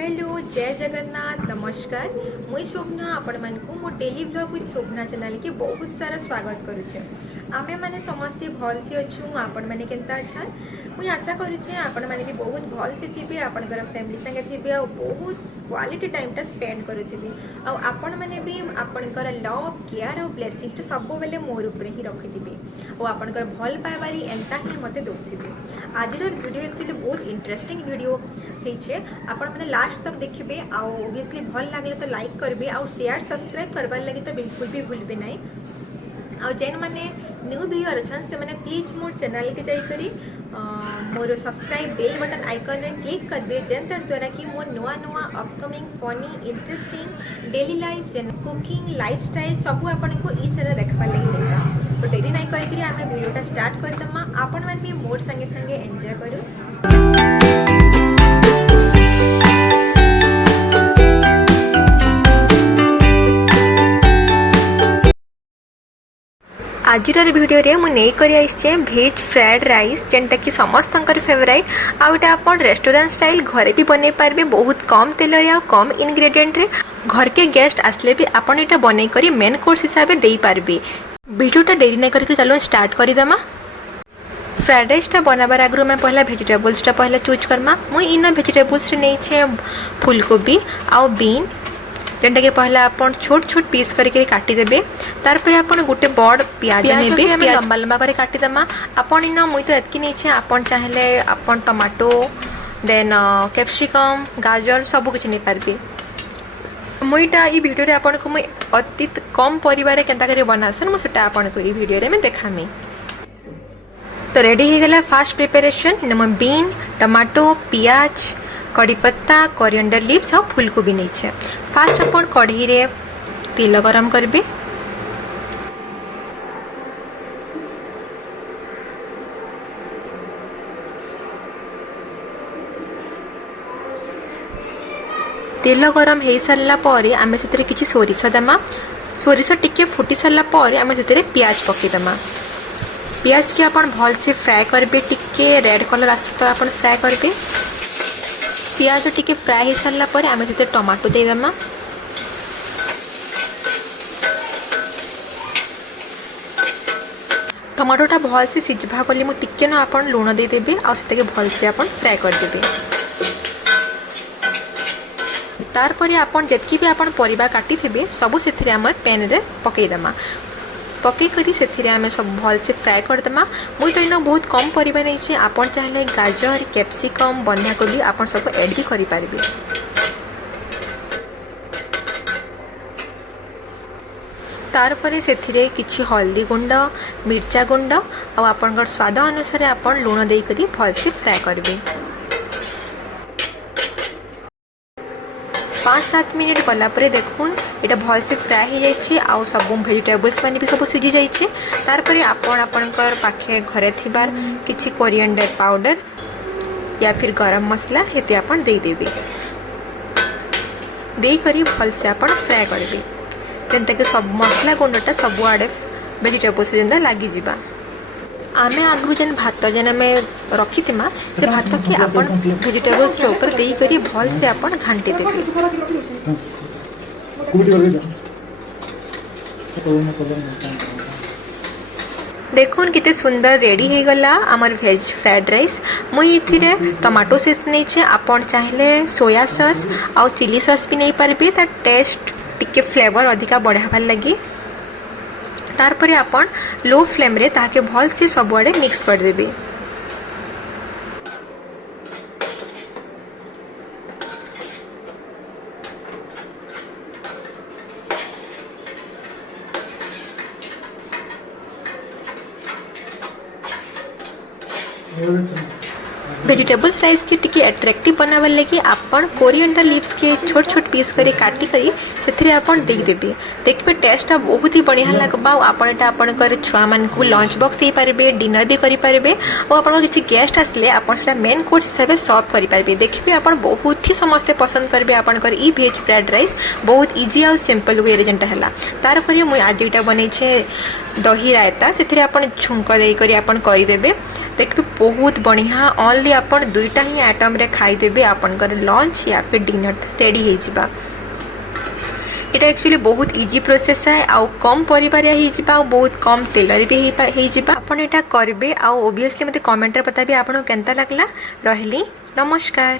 Hello जय जगन्नाथ नमस्कार मुई शोभना आपण मानकु मो daily blog with Shobhana channel के बहुत सारा स्वागत करुचे। आमे माने समस्ते भल से अच्छू आपण माने केनता अच्छा मुई आशा करुचे आपण माने भी बहुत भल से थिबे आपनकर फैमिली संगे थिबे आ बहुत क्वालिटी टाइम टा स्पेंड करुथिबे आ आपण माने भी आपनकर लव केयर और ब्लेसिंग तो सब बेले मोर ऊपर ही रखिथिबे और आपनकर भल पाइबारी एंता ही मते दोथिबे। आजिर वीडियो एक्चुअली बहुत इंटरेस्टिंग वीडियो होइछे आपण माने लास्ट तक देखिबे आ ओबियसली भल लागले तो लाइक करबे और शेयर सब्सक्राइब करबार लगी तो बिल्कुल भी भूलबे नहीं। आ जेन माने न्यू व्यूअर अछन से माने प्लीज मोर चैनल के जाई करी मोर सब्सक्राइब बेल बटन आइकन रे क्लिक कर दे जेन तर द्वारा कि मोर नुआ नुआ upcoming funny interesting daily life जेन कुकिंग लाइफस्टाइल सब आपन को ई चैनल देखबा लगी देता। तो डेरी नहीं करी आमे वीडियोटा स्टार्ट कर दमा आपण मान भी मोर संगे संगे एंजॉय करू। आजिर वीडियो रे मु नहीं करी आइछे भेज फ्राइड राइस जेनटा कि समस्त फेवरेट आउटा अपन रेस्टोरेंट स्टाइल घरे भी बनै पारबे बहुत कम तेल रे और कम इंग्रेडिएंट रे घर के गेस्ट आसले भी अपन एटा बनै करी मेन कोर्स हिसाब दे पारबे। वीडियोटा देरी नहीं करके चलो स्टार्ट कर दमा। फ्राइड राइसटा बनाबार आगु मैं पहला भेजिटेबल्सटा पहला चूज करमा मुई इन भेजिटेबल्स रे नहीं छे फूलकोबी आउ बीन जेनटा के पहला अपन छोट छोट पीस करके काटी देबे। तार पर अपन गोटे बड़ प्याज नेबे प्याज लंबा लंबा करे काटी दमा। अपन इन मुई तो एतकी नहीं छे अपन चाहेले अपन टमाटो देन कैप्सिकम गाजर सब कुछ नहीं पारबे। मुईटा ई वीडियो रे अपन को मुई अति कम परिवार केनता करे बनासन मु सेटा अपन को ई वीडियो रे मैं देखामी। तो रेडी हो गला फास्ट प्रिपरेशन इन बीन टमाटो पियाज कड़ी पत्ता कोरिएंडर लीव्स और फूलकोबी नहीं छे। फास्ट अपन कढ़ी रे तेल गरम करबे तेल गरम हो सारा पर आम से किसी सोरिष देमा सोरिष टिके फुटी सारा पर आम से पियाज पकईदमा। पियाज के अपन भल से फ्राए करबे टिके रेड कलर आस तो अपन फ्राए करबे। पियाज टिके फ्राए हो सारा पर आम से टमाटो देदेमा। टमाटोटा भल से सिझा गली मुझे टिके न अपन लुण देदेबे आ भल से अपन फ्राए करदेबे। तार पर आपन जेतकी भी आपन परिबा काटी थिबे सब से आम पैन रे पकईदमा पकई करी से आम सब भल से फ्राए करदमा। मुई तो इन बहुत कम परिबा नहीं छे आपन चाहे गाजर कैप्सिकम बंधाकोबी आपन सब ऐड भी करि पारबे। तार पर से किछि हल्दी गुंड मिर्चा गुंड और आपन स्वाद अनुसार आपन लुण दे करी भल से फ्राए करबे। 5-7 मिनट गला पर देखुन यहाँ भल से फ्राए हो जाइए आउ सब भेजिटेबल्स मैंने भी सब सीझी जाइए। तार पर आपणकर पाखे घरे थिबार किछि कोरिएंडर पाउडर या फिर गरम मसला हेते आपन दे देबे दे करी भल से आपन फ्राए करबे जेनता कि सब मसला गुंडटा सब आड़े भेजिटेबल्स जेनता लागी जिबा। आमे आगु जेन भात जेन आम रखी से भात के आपन भेजिटेबल्स ऊपर दे करी भल से आपन घांटी देबे। देखुन किते सुंदर रेडी हो गला आमर वेज फ्राइड राइस। मुई इथिरे टमाटो सॉस नहीं छे आपन चाहेले सोया सॉस और चिली सॉस भी नहीं पारबे ता टेस्ट टिके फ्लेवर अधिका बढ़ाबार लगी। तार पर आपन लो फ्लेम रे ताके भल से सब आड़े मिक्स कर देबे। वेजिटेबल्स राइस के टिके अट्रैक्टिव बनावा लगी आपन कोरिएंडर लीव्स के छोट छोट पीस करे काटी करी से आपन दे देबे। देखबे टेस्ट बहुत ही बढ़िया लगबा। आपन एटा आपन कर छुआ मान को लंच बॉक्स दे पारबे डिनर भी करि पारबे और आपन किछि गेस्ट आसले आपन सेटा मेन कोर्स हिसाब से सर्व करि पारबे। देखबे आपन बहुत ही समस्त पसंद करबे आपन कर ई वेज फ्राइड राइस बहुत इजी और सिंपल वे रे जेंटा हला। तार पर मुई आज एटा बनै छे दही रायता से आपन छुंक दे करी आपन करि देबे देखते बहुत बढ़िया ओनली अपन दुईटा ही आइटम रे खाईदेवे आपनकर लंच या फिर डिनर रेडी हो जावा। এটা एक्चुअली बहुत इजी प्रोसेस है आउ कम परिवार हो बहुत कम तेल भी आपन एटा करबे आउ ओबियसली मते कमेंट रे बताबे आपन केनता लागला। रहली नमस्कार।